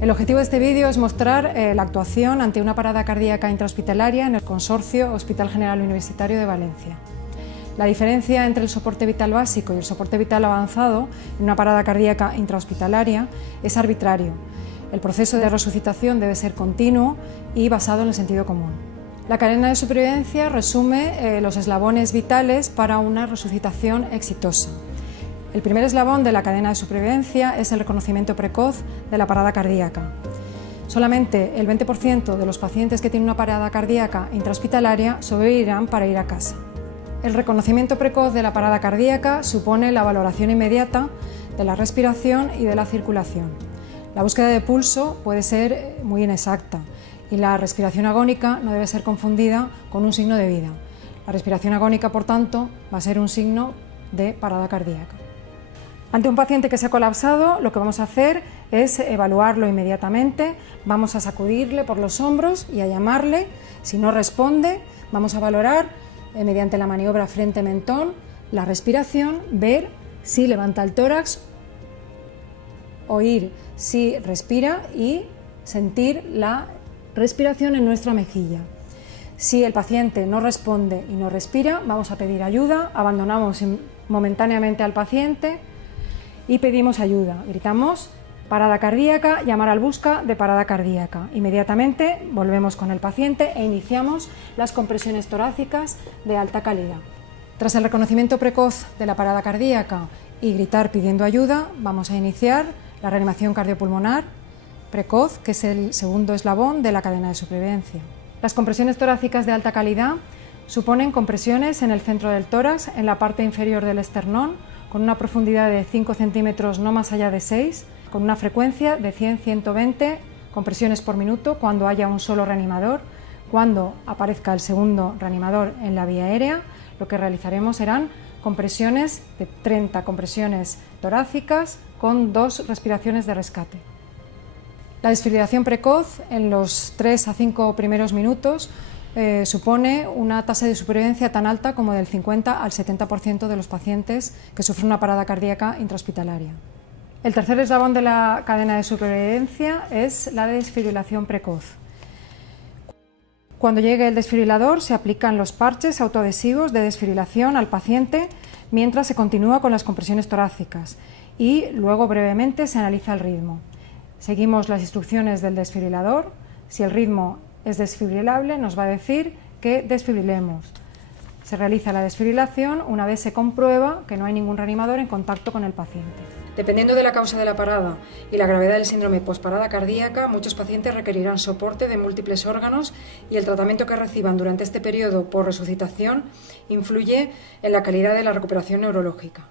El objetivo de este vídeo es mostrar la actuación ante una parada cardíaca intrahospitalaria en el Consorcio Hospital General Universitario de Valencia. La diferencia entre el soporte vital básico y el soporte vital avanzado en una parada cardíaca intrahospitalaria es arbitrario. El proceso de resucitación debe ser continuo y basado en el sentido común. La cadena de supervivencia resume los eslabones vitales para una resucitación exitosa. El primer eslabón de la cadena de supervivencia es el reconocimiento precoz de la parada cardíaca. Solamente el 20% de los pacientes que tienen una parada cardíaca intrahospitalaria sobrevivirán para ir a casa. El reconocimiento precoz de la parada cardíaca supone la valoración inmediata de la respiración y de la circulación. La búsqueda de pulso puede ser muy inexacta y la respiración agónica no debe ser confundida con un signo de vida. La respiración agónica, por tanto, va a ser un signo de parada cardíaca. Ante un paciente que se ha colapsado, lo que vamos a hacer es evaluarlo inmediatamente, vamos a sacudirle por los hombros y a llamarle. Si no responde, vamos a valorar mediante la maniobra frente-mentón la respiración, ver si levanta el tórax, oír si respira y sentir la respiración en nuestra mejilla. Si el paciente no responde y no respira, vamos a pedir ayuda, abandonamos momentáneamente al paciente y pedimos ayuda. Gritamos parada cardíaca, llamar al busca de parada cardíaca. Inmediatamente volvemos con el paciente e iniciamos las compresiones torácicas de alta calidad. Tras el reconocimiento precoz de la parada cardíaca y gritar pidiendo ayuda, vamos a iniciar la reanimación cardiopulmonar precoz, que es el segundo eslabón de la cadena de supervivencia. Las compresiones torácicas de alta calidad suponen compresiones en el centro del tórax, en la parte inferior del esternón, con una profundidad de 5 centímetros, no más allá de 6, con una frecuencia de 100-120 compresiones por minuto cuando haya un solo reanimador. Cuando aparezca el segundo reanimador en la vía aérea, lo que realizaremos serán compresiones de 30 compresiones torácicas con 2 respiraciones de rescate. La desfibrilación precoz en los 3 a 5 primeros minutos supone una tasa de supervivencia tan alta como del 50 al 70% de los pacientes que sufren una parada cardíaca intrahospitalaria. El tercer eslabón de la cadena de supervivencia es la desfibrilación precoz. Cuando llegue el desfibrilador se aplican los parches autoadhesivos de desfibrilación al paciente mientras se continúa con las compresiones torácicas y luego brevemente se analiza el ritmo. Seguimos las instrucciones del desfibrilador. Si el ritmo es desfibrilable, nos va a decir que desfibrilemos. Se realiza la desfibrilación una vez se comprueba que no hay ningún reanimador en contacto con el paciente. Dependiendo de la causa de la parada y la gravedad del síndrome posparada cardíaca, muchos pacientes requerirán soporte de múltiples órganos y el tratamiento que reciban durante este periodo por resucitación influye en la calidad de la recuperación neurológica.